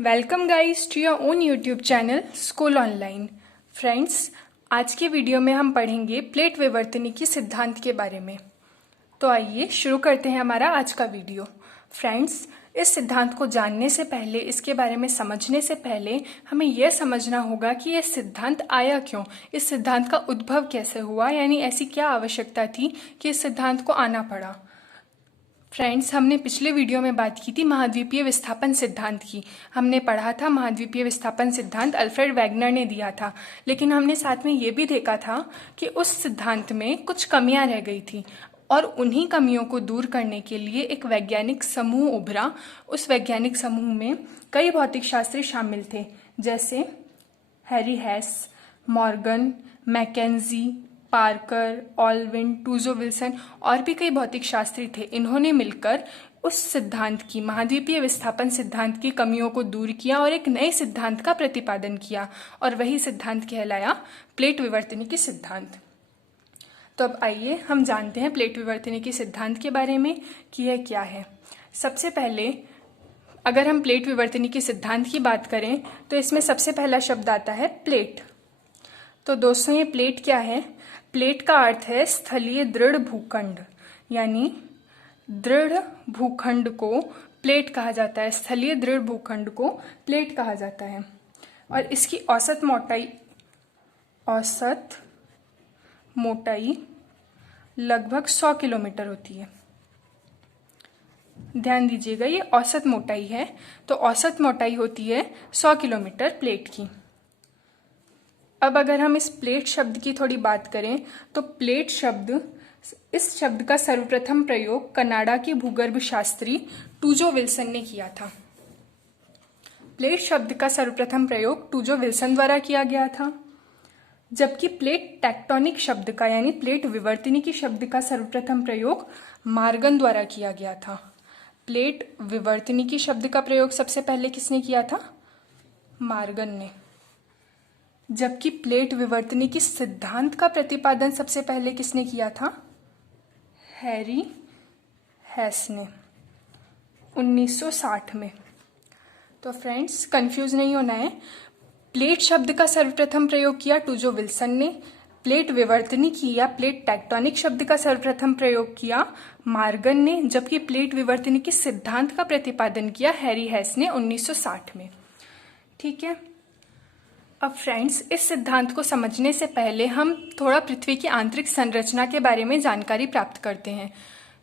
Welcome guys to your own YouTube channel school online. Friends, आज के video में हम पढ़ेंगे प्लेट विवर्तनिकी सिद्धांत के बारे में। तो आइए शुरू करते हैं हमारा आज का वीडियो। फ्रेंड्स, इस सिद्धांत को जानने से पहले, इसके बारे में समझने से पहले हमें यह समझना होगा कि यह सिद्धांत आया क्यों, इस सिद्धांत का उद्भव कैसे हुआ, यानी ऐसी क्या आवश्यकता थी कि इस सिद्धांत को आना पड़ा। फ्रेंड्स, हमने पिछले वीडियो में बात की थी महाद्वीपीय विस्थापन सिद्धांत की। हमने पढ़ा था महाद्वीपीय विस्थापन सिद्धांत अल्फ्रेड वैगनर ने दिया था, लेकिन हमने साथ में ये भी देखा था कि उस सिद्धांत में कुछ कमियां रह गई थी और उन्हीं कमियों को दूर करने के लिए एक वैज्ञानिक समूह उभरा। उस वैज्ञानिक समूह में कई भौतिक शास्त्री शामिल थे, जैसे Harry Hayes, Morgan, Mackenzie, Parker, Alvin, टूजो विल्सन और भी कई भौतिक शास्त्री थे। इन्होंने मिलकर उस सिद्धांत की, महाद्वीपीय विस्थापन सिद्धांत की कमियों को दूर किया और एक नए सिद्धांत का प्रतिपादन किया, और वही सिद्धांत कहलाया प्लेट विवर्तनिकी सिद्धांत। तो अब आइए हम जानते हैं प्लेट विवर्तनिकी सिद्धांत के बारे में कि यह क्या है। सबसे पहले अगर हम प्लेट विवर्तनिकी सिद्धांत की बात करें तो इसमें सबसे पहला शब्द आता है प्लेट। तो दोस्तों, ये प्लेट क्या है? प्लेट का अर्थ है स्थलीय दृढ़ भूखंड, यानी दृढ़ भूखंड को प्लेट कहा जाता है। स्थलीय दृढ़ भूखंड को प्लेट कहा जाता है और इसकी औसत मोटाई लगभग 100 किलोमीटर होती है। ध्यान दीजिएगा, ये औसत मोटाई है, तो औसत मोटाई होती है 100 किलोमीटर प्लेट की। अब अगर हम इस प्लेट शब्द की थोड़ी बात करें तो प्लेट शब्द, इस शब्द का सर्वप्रथम प्रयोग कनाडा के भूगर्भ शास्त्री टूजो विल्सन ने किया था। प्लेट शब्द का सर्वप्रथम प्रयोग टूजो विल्सन द्वारा किया गया था, जबकि प्लेट टेक्टोनिक शब्द का, यानी प्लेट विवर्तनिकी शब्द का सर्वप्रथम प्रयोग मॉर्गन द्वारा किया गया था। प्लेट विवर्तनिकी शब्द का प्रयोग सबसे पहले किसने किया था? मॉर्गन ने। जबकि प्लेट विवर्तनिकी सिद्धांत का प्रतिपादन सबसे पहले किसने किया था? हैरी हेस ने 1960 में। तो फ्रेंड्स, कंफ्यूज नहीं होना है। प्लेट शब्द का सर्वप्रथम प्रयोग किया टूजो विल्सन ने, प्लेट विवर्तनिकी या प्लेट टेक्टोनिक शब्द का सर्वप्रथम प्रयोग किया मॉर्गन ने, जबकि प्लेट विवर्तनिकी सिद्धांत का प्रतिपादन किया हैरी हेस ने 1960 में। ठीक है। अब फ्रेंड्स, इस सिद्धांत को समझने से पहले हम थोड़ा पृथ्वी की आंतरिक संरचना के बारे में जानकारी प्राप्त करते हैं।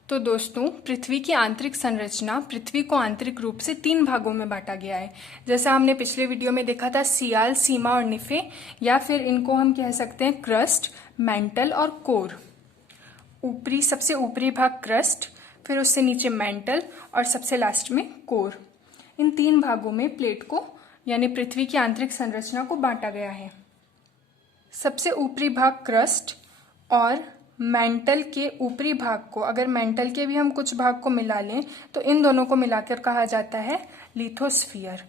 तो दोस्तों, पृथ्वी की आंतरिक संरचना, पृथ्वी को आंतरिक रूप से 3 भागों में बांटा गया है। जैसा हमने पिछले वीडियो में देखा था, सियाल, सीमा और निफे, या फिर इनको हम कह सकते हैं क्रस्ट, मेंटल और कोर। सबसे ऊपरी भाग क्रस्ट, फिर उससे नीचे मेंटल और सबसे लास्ट में कोर। इन 3 भागों में प्लेट को, यानी पृथ्वी की आंतरिक संरचना को बांटा गया है। सबसे ऊपरी भाग क्रस्ट और मेंटल के ऊपरी भाग को, अगर मेंटल के भी हम कुछ भाग को मिला लें तो इन दोनों को मिलाकर कहा जाता है लिथोस्फीयर।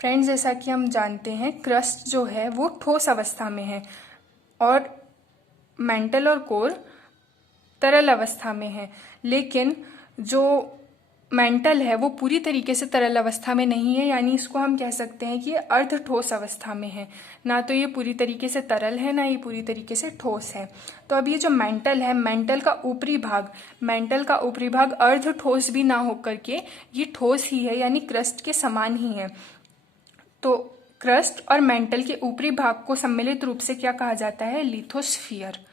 फ्रेंड्स, जैसा कि हम जानते हैं, क्रस्ट जो है वो ठोस अवस्था में है और मेंटल और कोर तरल अवस्था में है, लेकिन जो मेंटल है वो पूरी तरीके से तरल अवस्था में नहीं है, यानी इसको हम कह सकते हैं कि ये अर्ध ठोस अवस्था में है। ना तो ये पूरी तरीके से तरल है, ना ये पूरी तरीके से ठोस है। तो अब ये जो मेंटल है, मेंटल का ऊपरी भाग अर्ध ठोस भी ना होकर के ये ठोस ही है, यानी क्रस्ट के समान ही है। तो क्रस्ट और मेंटल के ऊपरी भाग को सम्मिलित रूप से क्या कहा जाता है? लिथोस्फीयर।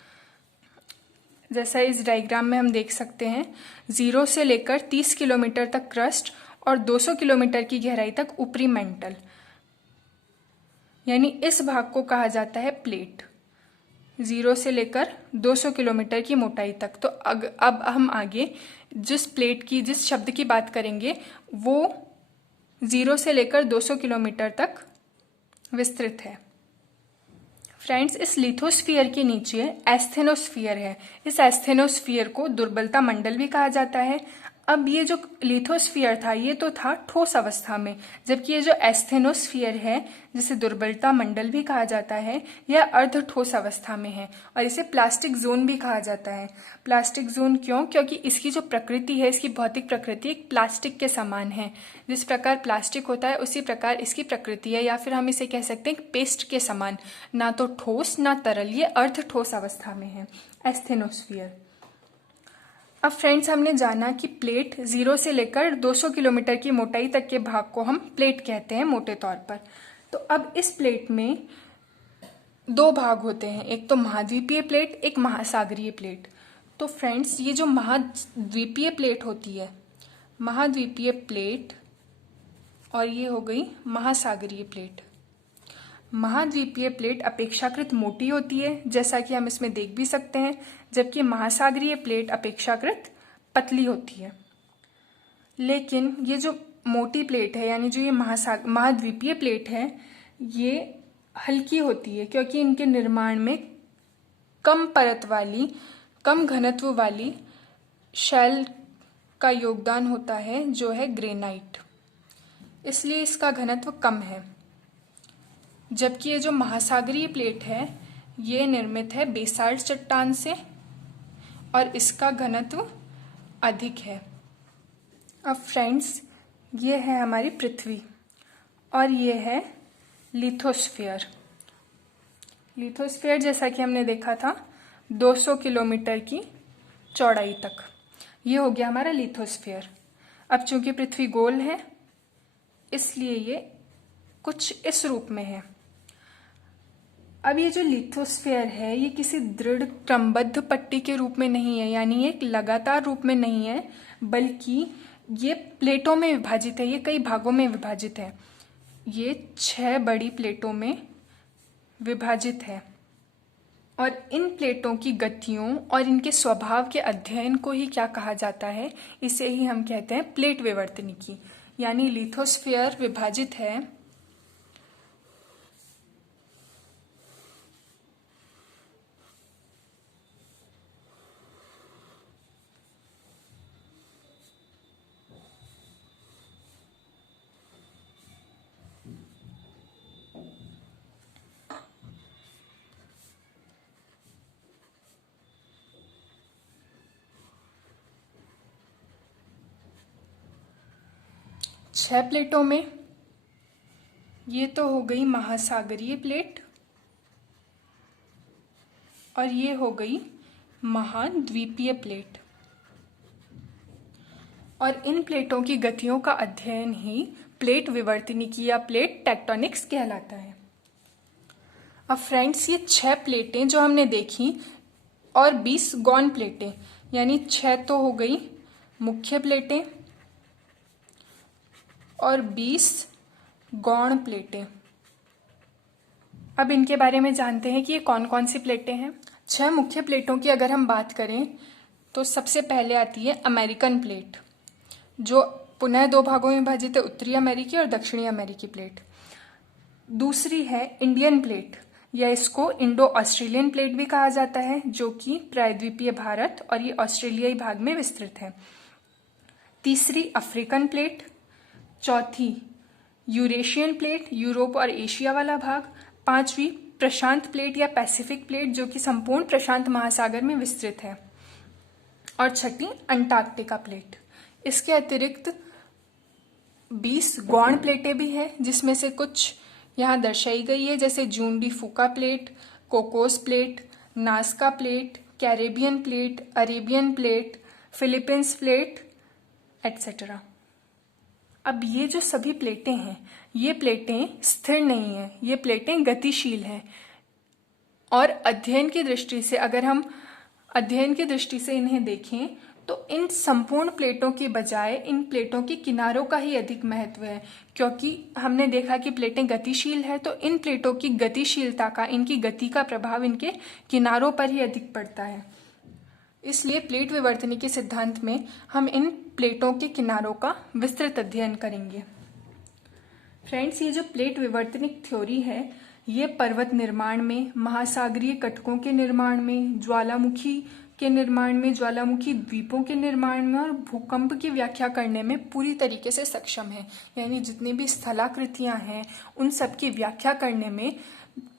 जैसा इस डायग्राम में हम देख सकते हैं, 0 से लेकर 30 किलोमीटर तक क्रस्ट और 200 किलोमीटर की गहराई तक ऊपरी मेंटल, यानी इस भाग को कहा जाता है प्लेट। 0 से लेकर 200 किलोमीटर की मोटाई तक। तो अब हम आगे जिस शब्द की बात करेंगे वो 0 से लेकर 200 किलोमीटर तक विस्तृत है। फ्रेंड्स, इस लिथोस्फीयर के नीचे एस्थेनोस्फीयर है। इस एस्थेनोस्फीयर को दुर्बलता मंडल भी कहा जाता है। अब ये जो लिथोस्फीयर था ये तो था ठोस अवस्था में, जबकि ये जो एस्थेनोस्फीयर है, जिसे दुर्बलता मंडल भी कहा जाता है, यह अर्ध ठोस अवस्था में है और इसे प्लास्टिक जोन भी कहा जाता है। प्लास्टिक जोन क्यों? क्योंकि इसकी जो प्रकृति है, इसकी भौतिक प्रकृति एक प्लास्टिक के समान है। जिस प्रकार प्लास्टिक होता है उसी प्रकार इसकी प्रकृति है, या फिर हम इसे कह सकते हैं पेस्ट के समान, ना तो ठोस ना तरल, ये अर्ध ठोस अवस्था में है एस्थेनोस्फीयर। अब फ्रेंड्स, हमने जाना कि प्लेट 0 से लेकर 200 किलोमीटर की मोटाई तक के भाग को हम प्लेट कहते हैं मोटे तौर पर। तो अब इस प्लेट में 2 भाग होते हैं, एक तो महाद्वीपीय प्लेट, एक महासागरीय प्लेट। तो फ्रेंड्स, ये जो महाद्वीपीय प्लेट होती है, महाद्वीपीय प्लेट, और ये हो गई महासागरीय प्लेट। महाद्वीपीय प्लेट अपेक्षाकृत मोटी होती है, जैसा कि हम इसमें देख भी सकते हैं, जबकि महासागरीय प्लेट अपेक्षाकृत पतली होती है। लेकिन ये जो मोटी प्लेट है, यानी जो ये महाद्वीपीय प्लेट है, ये हल्की होती है, क्योंकि इनके निर्माण में कम परत वाली, कम घनत्व वाली शैल का योगदान होता है, जो है ग्रेनाइट, इसलिए इसका घनत्व कम है। जबकि ये जो महासागरीय प्लेट है, ये निर्मित है बेसाल्ट चट्टान से और इसका घनत्व अधिक है। अब फ्रेंड्स, ये है हमारी पृथ्वी और ये है लिथोस्फीयर। लिथोस्फीयर, जैसा कि हमने देखा था, 200 किलोमीटर की चौड़ाई तक, ये हो गया हमारा लिथोस्फीयर। अब चूंकि पृथ्वी गोल है, इसलिए ये कुछ इस रूप में है। अब ये जो लिथोस्फीयर है, ये किसी दृढ़ क्रमबद्ध पट्टी के रूप में नहीं है, यानी ये एक लगातार रूप में नहीं है, बल्कि ये प्लेटों में विभाजित है, ये कई भागों में विभाजित है। ये 6 बड़ी प्लेटों में विभाजित है और इन प्लेटों की गतियों और इनके स्वभाव के अध्ययन को ही क्या कहा जाता है? इसे ही हम कहते हैं प्लेट विवर्तनिकी। यानी लिथोस्फीयर विभाजित है छह प्लेटों में। ये तो हो गई महासागरीय प्लेट और ये हो गई महाद्वीपीय प्लेट, और इन प्लेटों की गतियों का अध्ययन ही प्लेट विवर्तनिकी या प्लेट टेक्टोनिक्स कहलाता है। अब फ्रेंड्स, ये 6 प्लेटें जो हमने देखी और 20 गौण प्लेटें, यानी 6 तो हो गई मुख्य प्लेटें और 20 गौण प्लेटें। अब इनके बारे में जानते हैं कि ये कौन कौन सी प्लेटें हैं। 6 मुख्य प्लेटों की अगर हम बात करें तो सबसे पहले आती है अमेरिकन प्लेट, जो पुनः 2 भागों में विभाजित है, उत्तरी अमेरिकी और दक्षिणी अमेरिकी प्लेट। दूसरी है इंडियन प्लेट, या इसको इंडो ऑस्ट्रेलियन प्लेट भी कहा जाता है, जो कि प्रायद्वीपीय भारत और ये ऑस्ट्रेलियाई भाग में विस्तृत है। तीसरी अफ्रीकन प्लेट। चौथी यूरेशियन प्लेट, यूरोप और एशिया वाला भाग। 5वीं प्रशांत प्लेट या पैसिफिक प्लेट, जो कि संपूर्ण प्रशांत महासागर में विस्तृत है। और 6ठी अंटार्कटिका प्लेट। इसके अतिरिक्त 20 गौण प्लेटें भी हैं, जिसमें से कुछ यहाँ दर्शाई गई है, जैसे Juan de Fuca plate, Cocos plate, Nazca plate, Caribbean plate, Arabian plate, Philippines plate, etcetera. अब ये जो सभी प्लेटें हैं, ये प्लेटें स्थिर नहीं हैं, ये प्लेटें गतिशील हैं। और अध्ययन की दृष्टि से, अगर हम अध्ययन की दृष्टि से इन्हें देखें तो इन संपूर्ण प्लेटों की बजाय इन प्लेटों के किनारों का ही अधिक महत्व है, क्योंकि हमने देखा कि प्लेटें गतिशील है, तो इन प्लेटों की गतिशीलता का, इनकी गति का प्रभाव इनके किनारों पर ही अधिक पड़ता है। इसलिए प्लेट विवर्तनिकी सिद्धांत में हम इन प्लेटों के किनारों का विस्तृत अध्ययन करेंगे। फ्रेंड्स, ये जो प्लेट विवर्तनिक थ्योरी है, ये पर्वत निर्माण में, महासागरीय कटकों के निर्माण में, ज्वालामुखी के निर्माण में, ज्वालामुखी द्वीपों के निर्माण में और भूकंप की व्याख्या करने में पूरी तरीके से सक्षम है। यानी जितनी भी स्थलाकृतियां हैं उन सब की व्याख्या करने में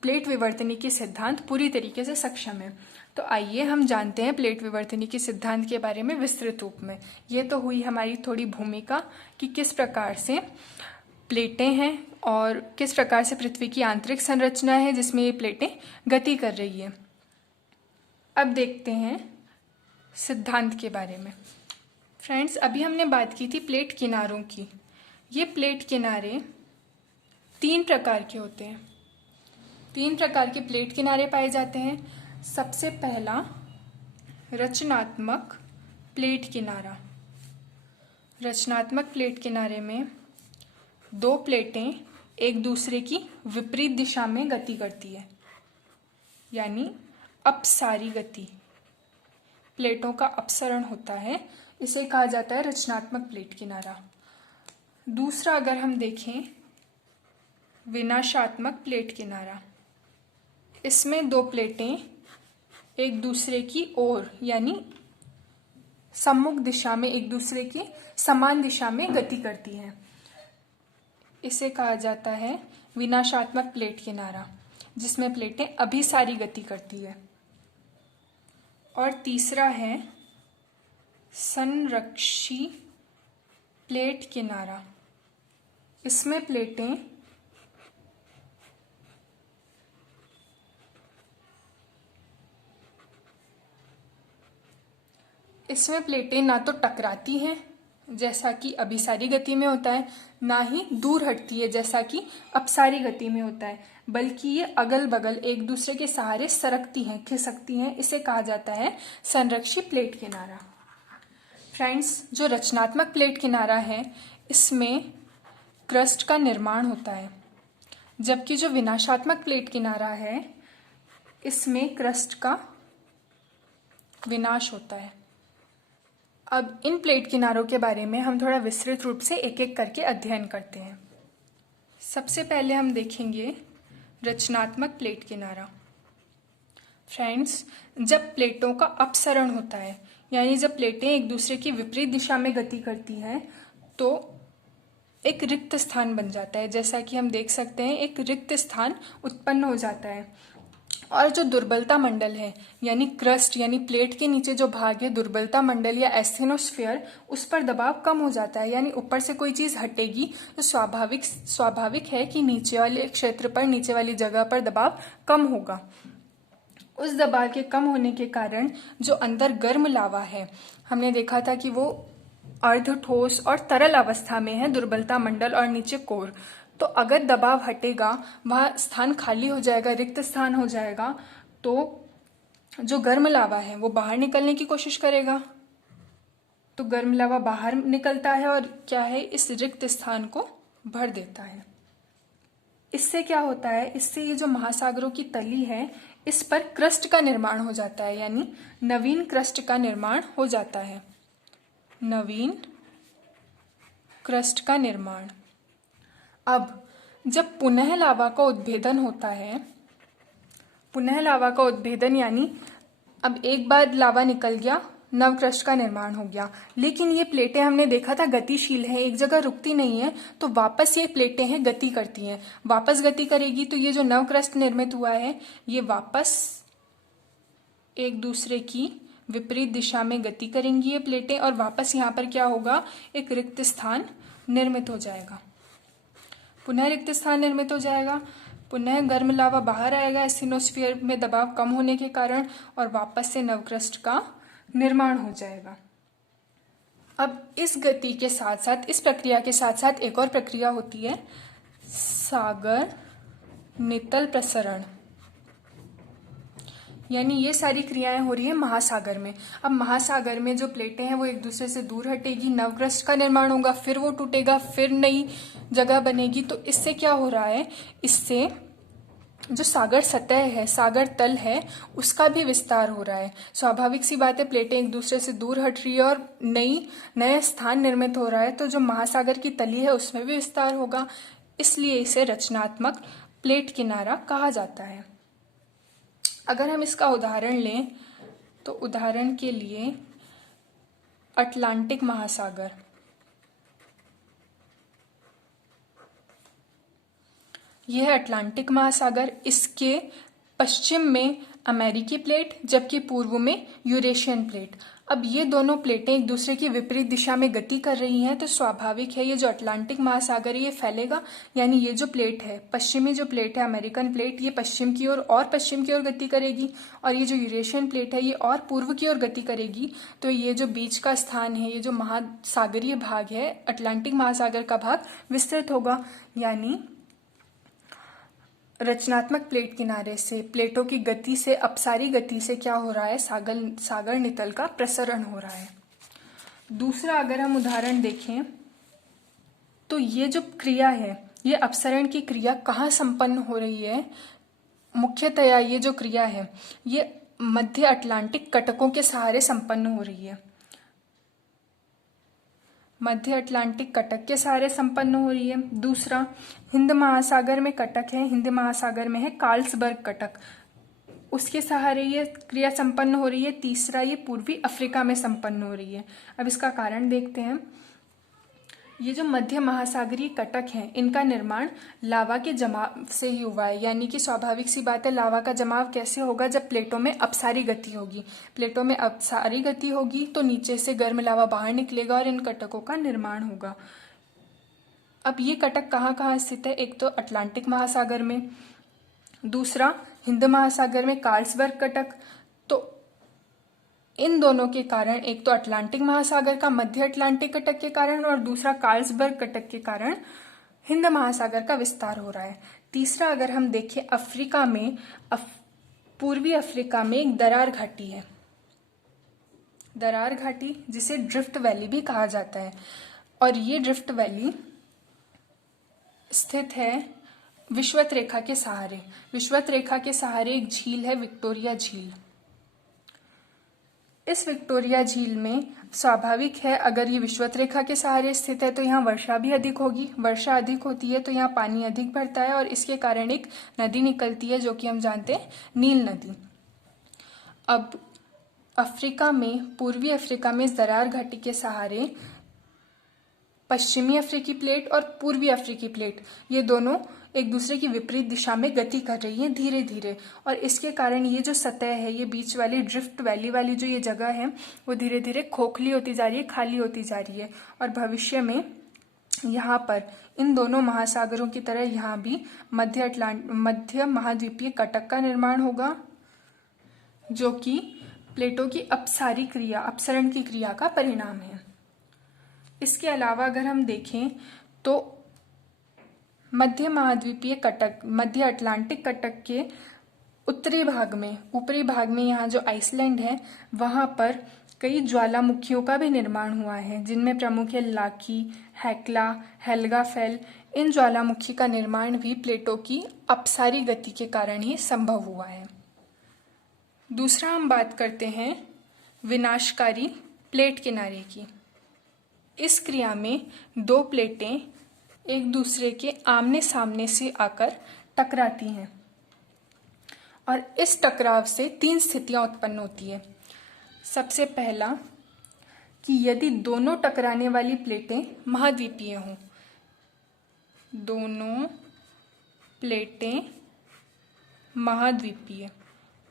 प्लेट विवर्तनिकी सिद्धांत पूरी तरीके से सक्षम है। तो आइए हम जानते हैं प्लेट विवर्तनिकी सिद्धांत के बारे में विस्तृत रूप में। ये तो हुई हमारी थोड़ी भूमिका कि किस प्रकार से प्लेटें हैं और किस प्रकार से पृथ्वी की आंतरिक संरचना है जिसमें ये प्लेटें गति कर रही है। अब देखते हैं सिद्धांत के बारे में। फ्रेंड्स, अभी हमने बात की थी प्लेट किनारों की। ये प्लेट किनारे 3 प्रकार के होते हैं। 3 प्रकार के प्लेट किनारे पाए जाते हैं। सबसे पहला रचनात्मक प्लेट किनारा। रचनात्मक प्लेट किनारे में 2 प्लेटें एक दूसरे की विपरीत दिशा में गति करती है, यानी अपसारी गति। प्लेटों का अपसरण होता है, इसे कहा जाता है रचनात्मक प्लेट किनारा। दूसरा अगर हम देखें विनाशात्मक प्लेट किनारा, इसमें 2 प्लेटें एक दूसरे की ओर यानी सम्मुख दिशा में एक दूसरे की समान दिशा में गति करती हैं। इसे कहा जाता है विनाशात्मक प्लेट किनारा, जिसमें प्लेटें अभिसारी गति करती है। और तीसरा है संरक्षी प्लेट किनारा। इसमें प्लेटें ना तो टकराती हैं जैसा कि अभिसारी गति में होता है, ना ही दूर हटती है जैसा कि अपसारी गति में होता है, बल्कि ये अगल बगल एक दूसरे के सहारे सरकती हैं, खिसकती हैं। इसे कहा जाता है संरक्षी प्लेट किनारा। फ्रेंड्स, जो रचनात्मक प्लेट किनारा है इसमें क्रस्ट का निर्माण होता है, जबकि जो विनाशात्मक प्लेट किनारा है इसमें क्रस्ट का विनाश होता है। अब इन प्लेट किनारों के बारे में हम थोड़ा विस्तृत रूप से एक एक करके अध्ययन करते हैं। सबसे पहले हम देखेंगे रचनात्मक प्लेट किनारा। फ्रेंड्स, जब प्लेटों का अपसरण होता है, यानी जब प्लेटें एक दूसरे की विपरीत दिशा में गति करती हैं, तो एक रिक्त स्थान बन जाता है। जैसा कि हम देख सकते हैं, एक रिक्त स्थान उत्पन्न हो जाता है। और जो दुर्बलता मंडल है, यानी क्रस्ट यानी प्लेट के नीचे जो भाग है, दुर्बलता मंडल या एस्थेनोस्फीयर, उस पर दबाव कम हो जाता है। यानी ऊपर से कोई चीज हटेगी तो स्वाभाविक है कि नीचे वाले क्षेत्र पर, नीचे वाली जगह पर दबाव कम होगा। उस दबाव के कम होने के कारण जो अंदर गर्म लावा है, हमने देखा था कि वो अर्ध ठोस और तरल अवस्था में है, दुर्बलता मंडल और नीचे कोर। तो अगर दबाव हटेगा, वह स्थान खाली हो जाएगा, रिक्त स्थान हो जाएगा, तो जो गर्म लावा है वो बाहर निकलने की कोशिश करेगा। तो गर्म लावा बाहर निकलता है और क्या है, इस रिक्त स्थान को भर देता है। इससे क्या होता है, इससे ये जो महासागरों की तली है इस पर क्रस्ट का निर्माण हो जाता है, यानी नवीन क्रस्ट का निर्माण हो जाता है। नवीन क्रस्ट का निर्माण। अब जब पुनः लावा का उद्भेदन होता है, पुनः लावा का उद्भेदन यानी अब एक बार लावा निकल गया, नव क्रस्ट का निर्माण हो गया, लेकिन ये प्लेटें हमने देखा था गतिशील है, एक जगह रुकती नहीं है, तो वापस ये प्लेटें हैं गति करती हैं। वापस गति करेगी तो ये जो नव क्रस्ट निर्मित हुआ है ये वापस एक दूसरे की विपरीत दिशा में गति करेंगी ये प्लेटें, और वापस यहाँ पर क्या होगा, एक रिक्त स्थान निर्मित हो जाएगा। पुनः रिक्त स्थान निर्मित हो जाएगा, पुनः गर्म लावा बाहर आएगा एस्थेनोस्फीयर में दबाव कम होने के कारण, और वापस से नवक्रस्ट का निर्माण हो जाएगा। अब इस गति के साथ साथ, इस प्रक्रिया के साथ साथ एक और प्रक्रिया होती है, सागर नितल प्रसरण। यानी ये सारी क्रियाएं हो रही है महासागर में। अब महासागर में जो प्लेटें हैं वो एक दूसरे से दूर हटेगी, नवक्रस्ट का निर्माण होगा, फिर वो टूटेगा, फिर नई जगह बनेगी। तो इससे क्या हो रहा है, इससे जो सागर सतह है, सागर तल है, उसका भी विस्तार हो रहा है। स्वाभाविक सी बात है, प्लेटें एक दूसरे से दूर हट रही है और नए स्थान निर्मित हो रहा है, तो जो महासागर की तली है उसमें भी विस्तार होगा। इसलिए इसे रचनात्मक प्लेट किनारा कहा जाता है। अगर हम इसका उदाहरण लें तो उदाहरण के लिए अटलांटिक महासागर, यह अटलांटिक महासागर, इसके पश्चिम में अमेरिकी प्लेट जबकि पूर्व में यूरेशियन प्लेट। अब ये दोनों प्लेटें एक दूसरे की विपरीत दिशा में गति कर रही हैं, तो स्वाभाविक है ये जो अटलांटिक महासागर है ये फैलेगा, यानी ये जो प्लेट है, पश्चिमी जो प्लेट है अमेरिकन प्लेट, ये पश्चिम की ओर और पश्चिम की ओर गति करेगी, और ये जो यूरेशियन प्लेट है ये और पूर्व की ओर गति करेगी। तो ये जो बीच का स्थान है, ये जो महासागरीय भाग है, अटलांटिक महासागर का भाग विस्तृत होगा, यानी रचनात्मक प्लेट किनारे से प्लेटों की गति से, अपसारी गति से क्या हो रहा है, सागर नितल का प्रसरण हो रहा है। दूसरा अगर हम उदाहरण देखें तो ये जो क्रिया है, ये अपसरण की क्रिया कहाँ संपन्न हो रही है? मुख्यतया ये जो क्रिया है ये मध्य अटलांटिक कटकों के सहारे संपन्न हो रही है, मध्य अटलांटिक कटक के सहारे संपन्न हो रही है। दूसरा, हिंद महासागर में कटक है, हिंद महासागर में है कार्लसबर्ग कटक, उसके सहारे ये क्रिया संपन्न हो रही है। तीसरा, ये पूर्वी अफ्रीका में संपन्न हो रही है। अब इसका कारण देखते हैं। ये जो मध्य महासागरीय कटक हैं, इनका निर्माण लावा के जमाव से ही हुआ है, यानी कि स्वाभाविक सी बात है, लावा का जमाव कैसे होगा? जब प्लेटों में अपसारी गति होगी। प्लेटों में अपसारी गति होगी तो नीचे से गर्म लावा बाहर निकलेगा और इन कटकों का निर्माण होगा। अब ये कटक कहाँ कहाँ स्थित है? एक तो अटलांटिक महासागर में, दूसरा हिंद महासागर में कार्लसबर्ग कटक। तो इन दोनों के कारण, एक तो अटलांटिक महासागर का मध्य अटलांटिक कटक के कारण और दूसरा कार्लसबर्ग कटक के कारण हिंद महासागर का विस्तार हो रहा है। तीसरा अगर हम देखें, अफ्रीका में, पूर्वी अफ्रीका में एक दरार घाटी है, दरार घाटी जिसे ड्रिफ्ट वैली भी कहा जाता है, और ये ड्रिफ्ट वैली स्थित है विषुवत रेखा के सहारे। विषुवत रेखा के सहारे एक झील है, विक्टोरिया झील। इस विक्टोरिया झील में स्वाभाविक है, अगर ये विषुवत रेखा के सहारे स्थित है तो यहाँ वर्षा भी अधिक होगी। वर्षा अधिक होती है तो यहाँ पानी अधिक भरता है और इसके कारण एक नदी निकलती है जो कि हम जानते हैं नील नदी। अब अफ्रीका में, पूर्वी अफ्रीका में इस दरार घाटी के सहारे पश्चिमी अफ्रीकी प्लेट और पूर्वी अफ्रीकी प्लेट, ये दोनों एक दूसरे की विपरीत दिशा में गति कर रही है धीरे धीरे, और इसके कारण ये जो सतह है, ये बीच वाली ड्रिफ्ट वैली वाली जो ये जगह है, वो धीरे धीरे खोखली होती जा रही है, खाली होती जा रही है। और भविष्य में यहाँ पर इन दोनों महासागरों की तरह यहाँ भी मध्य महाद्वीपीय कटक का निर्माण होगा, जो कि प्लेटों की अपसारी क्रिया, अपसरण की क्रिया का परिणाम है। इसके अलावा अगर हम देखें तो मध्य महाद्वीपीय कटक, मध्य अटलांटिक कटक के उत्तरी भाग में, ऊपरी भाग में यहाँ जो आइसलैंड है, वहाँ पर कई ज्वालामुखियों का भी निर्माण हुआ है, जिनमें प्रमुख है लाकी, हैक्ला, हेल्गाफेल। इन ज्वालामुखी का निर्माण भी प्लेटों की अपसारी गति के कारण ही संभव हुआ है। दूसरा हम बात करते हैं विनाशकारी प्लेट किनारे की। इस क्रिया में दो प्लेटें एक दूसरे के आमने सामने से आकर टकराती हैं और इस टकराव से तीन स्थितियां उत्पन्न होती है। सबसे पहला कि यदि दोनों टकराने वाली प्लेटें महाद्वीपीय हों, दोनों प्लेटें महाद्वीपीय,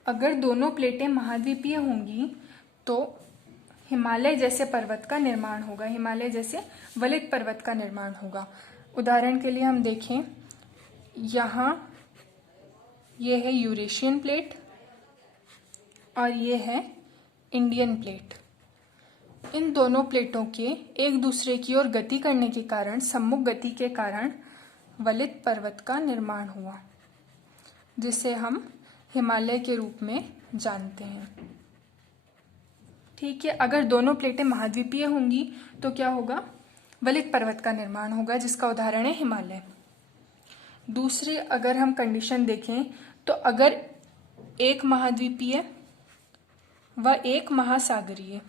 अगर दोनों प्लेटें महाद्वीपीय होंगी तो हिमालय जैसे पर्वत का निर्माण होगा, हिमालय जैसे वलित पर्वत का निर्माण होगा। उदाहरण के लिए हम देखें, यहाँ ये है यूरेशियन प्लेट और ये है इंडियन प्लेट। इन दोनों प्लेटों के एक दूसरे की ओर गति करने के कारण, सम्मुख गति के कारण वलित पर्वत का निर्माण हुआ, जिसे हम हिमालय के रूप में जानते हैं। ठीक है, अगर दोनों प्लेटें महाद्वीपीय होंगी तो क्या होगा? वलित पर्वत का निर्माण होगा, जिसका उदाहरण है हिमालय। दूसरी अगर हम कंडीशन देखें तो अगर एक महाद्वीपीय व एक महासागरीय,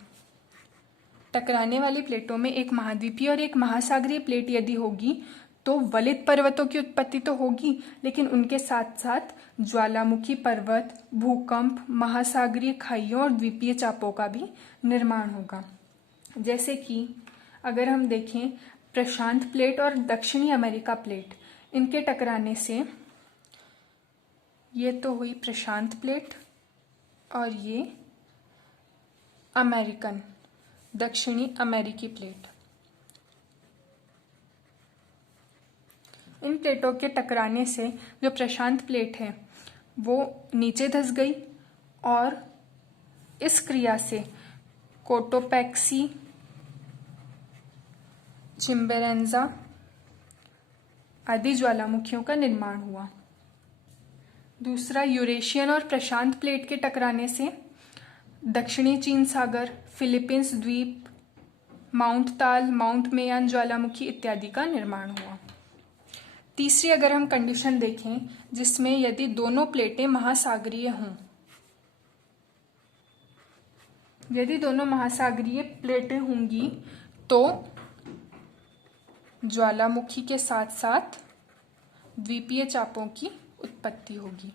टकराने वाली प्लेटों में एक महाद्वीपीय और एक महासागरीय प्लेट यदि होगी तो वलित पर्वतों की उत्पत्ति तो होगी, लेकिन उनके साथ साथ ज्वालामुखी पर्वत, भूकंप, महासागरीय खाइयों और द्वीपीय चापों का भी निर्माण होगा। जैसे कि अगर हम देखें प्रशांत प्लेट और दक्षिणी अमेरिका प्लेट, इनके टकराने से ये तो हुई प्रशांत प्लेट और ये अमेरिकन दक्षिणी अमेरिकी प्लेट। इन प्लेटों के टकराने से जो प्रशांत प्लेट है वो नीचे धंस गई और इस क्रिया से कोटोपैक्सी, चिम्बेरेंजा आदि ज्वालामुखियों का निर्माण हुआ। दूसरा, यूरेशियन और प्रशांत प्लेट के टकराने से दक्षिणी चीन सागर, फिलीपींस द्वीप, माउंट ताल, माउंट मेयान ज्वालामुखी इत्यादि का निर्माण हुआ। तीसरी अगर हम कंडीशन देखें जिसमें यदि दोनों प्लेटें महासागरीय हों, यदि दोनों महासागरीय प्लेटें होंगी तो ज्वालामुखी के साथ साथ द्वीपीय चापों की उत्पत्ति होगी।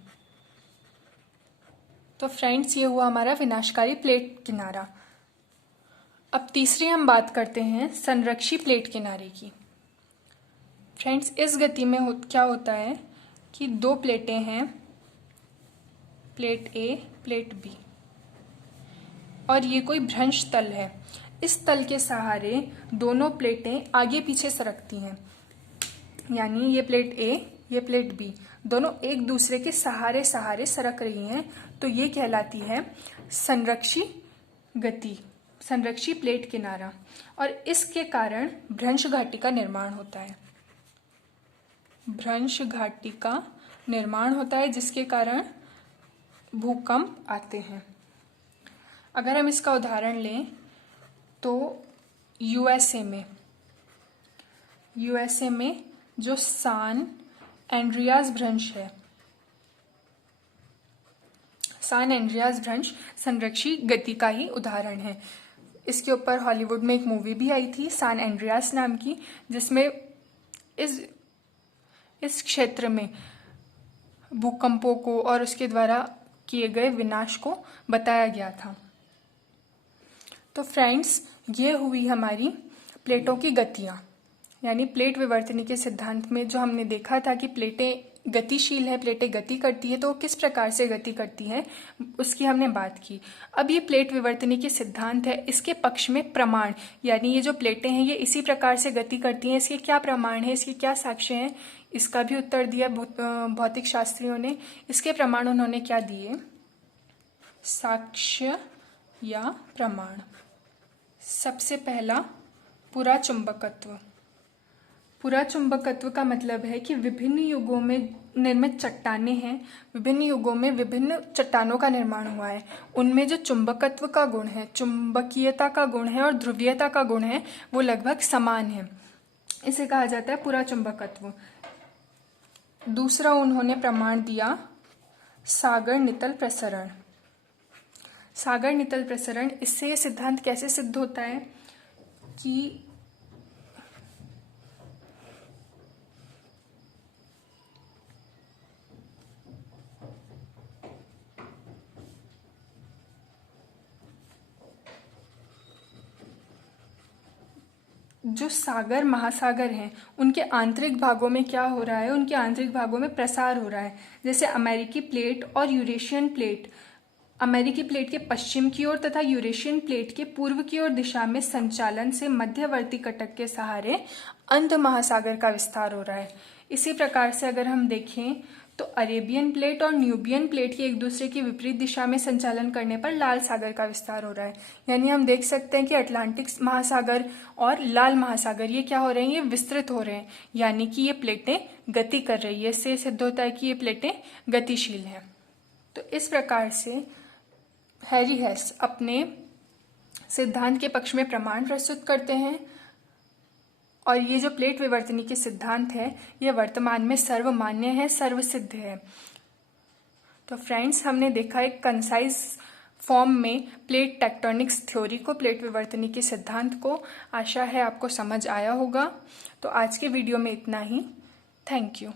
तो फ्रेंड्स, ये हुआ हमारा विनाशकारी प्लेट किनारा। अब तीसरी हम बात करते हैं संरक्षी प्लेट किनारे की। फ्रेंड्स, इस गति में क्या होता है कि दो प्लेटें हैं, प्लेट ए, प्लेट बी, और ये कोई भ्रंश तल है। इस तल के सहारे दोनों प्लेटें आगे पीछे सरकती हैं, यानी ये प्लेट ए, ये प्लेट बी, दोनों एक दूसरे के सहारे सहारे सरक रही हैं, तो ये कहलाती है संरक्षी गति, संरक्षी प्लेट किनारा। और इसके कारण भ्रंश घाटी का निर्माण होता है। भ्रंश घाटी का निर्माण होता है जिसके कारण भूकंप आते हैं। अगर हम इसका उदाहरण लें तो यूएसए में जो सान एंड्रियास भ्रंश है, सान एंड्रियास भ्रंश संरक्षी गति का ही उदाहरण है। इसके ऊपर हॉलीवुड में एक मूवी भी आई थी सान एंड्रियास नाम की, जिसमें इस क्षेत्र में भूकंपों को और उसके द्वारा किए गए विनाश को बताया गया था। तो फ्रेंड्स, ये हुई हमारी प्लेटों की गतियाँ, यानी प्लेट विवर्तनी के सिद्धांत में जो हमने देखा था कि प्लेटें गतिशील है, प्लेटें गति करती है, तो किस प्रकार से गति करती है उसकी हमने बात की। अब ये प्लेट विवर्तनी के सिद्धांत है, इसके पक्ष में प्रमाण, यानी ये जो प्लेटें हैं ये इसी प्रकार से गति करती हैं, इसके क्या प्रमाण है, इसके क्या साक्ष्य हैं, इसका भी उत्तर दिया भौतिक शास्त्रियों ने। इसके प्रमाण उन्होंने क्या दिए? साक्ष्य या प्रमाण। सबसे पहला पुरा चुंबकत्व। पुरा चुंबकत्व का मतलब है कि विभिन्न युगों में निर्मित चट्टानें हैं, विभिन्न युगों में विभिन्न चट्टानों का निर्माण हुआ है, उनमें जो चुंबकत्व का गुण है, चुंबकीयता का गुण है और ध्रुवीयता का गुण है वो लगभग समान है, इसे कहा जाता है पुरा चुंबकत्व। दूसरा उन्होंने प्रमाण दिया सागर नितल प्रसरण। सागर नितल प्रसरण, इससे ये सिद्धांत कैसे सिद्ध होता है कि जो सागर महासागर हैं उनके आंतरिक भागों में क्या हो रहा है, उनके आंतरिक भागों में प्रसार हो रहा है। जैसे अमेरिकी प्लेट और यूरेशियन प्लेट, अमेरिकी प्लेट के पश्चिम की ओर तथा यूरेशियन प्लेट के पूर्व की ओर दिशा में संचालन से मध्यवर्ती कटक के सहारे अंध महासागर का विस्तार हो रहा है। इसी प्रकार से अगर हम देखें तो अरेबियन प्लेट और न्यूबियन प्लेट के एक दूसरे की विपरीत दिशा में संचालन करने पर लाल सागर का विस्तार हो रहा है। यानी हम देख सकते हैं कि अटलांटिक महासागर और लाल महासागर ये क्या हो रहे हैं, ये विस्तृत हो रहे हैं, यानी कि ये प्लेटें गति कर रही है। इससे सिद्ध होता है कि ये प्लेटें गतिशील हैं। तो इस प्रकार से हैरी हेस अपने सिद्धांत के पक्ष में प्रमाण प्रस्तुत करते हैं और ये जो प्लेट विवर्तनी के सिद्धांत है ये वर्तमान में सर्वमान्य है, सर्वसिद्ध है। तो फ्रेंड्स, हमने देखा एक कंसाइज फॉर्म में प्लेट टेक्टोनिक्स थ्योरी को, प्लेट विवर्तनी के सिद्धांत को। आशा है आपको समझ आया होगा। तो आज के वीडियो में इतना ही। Thank you.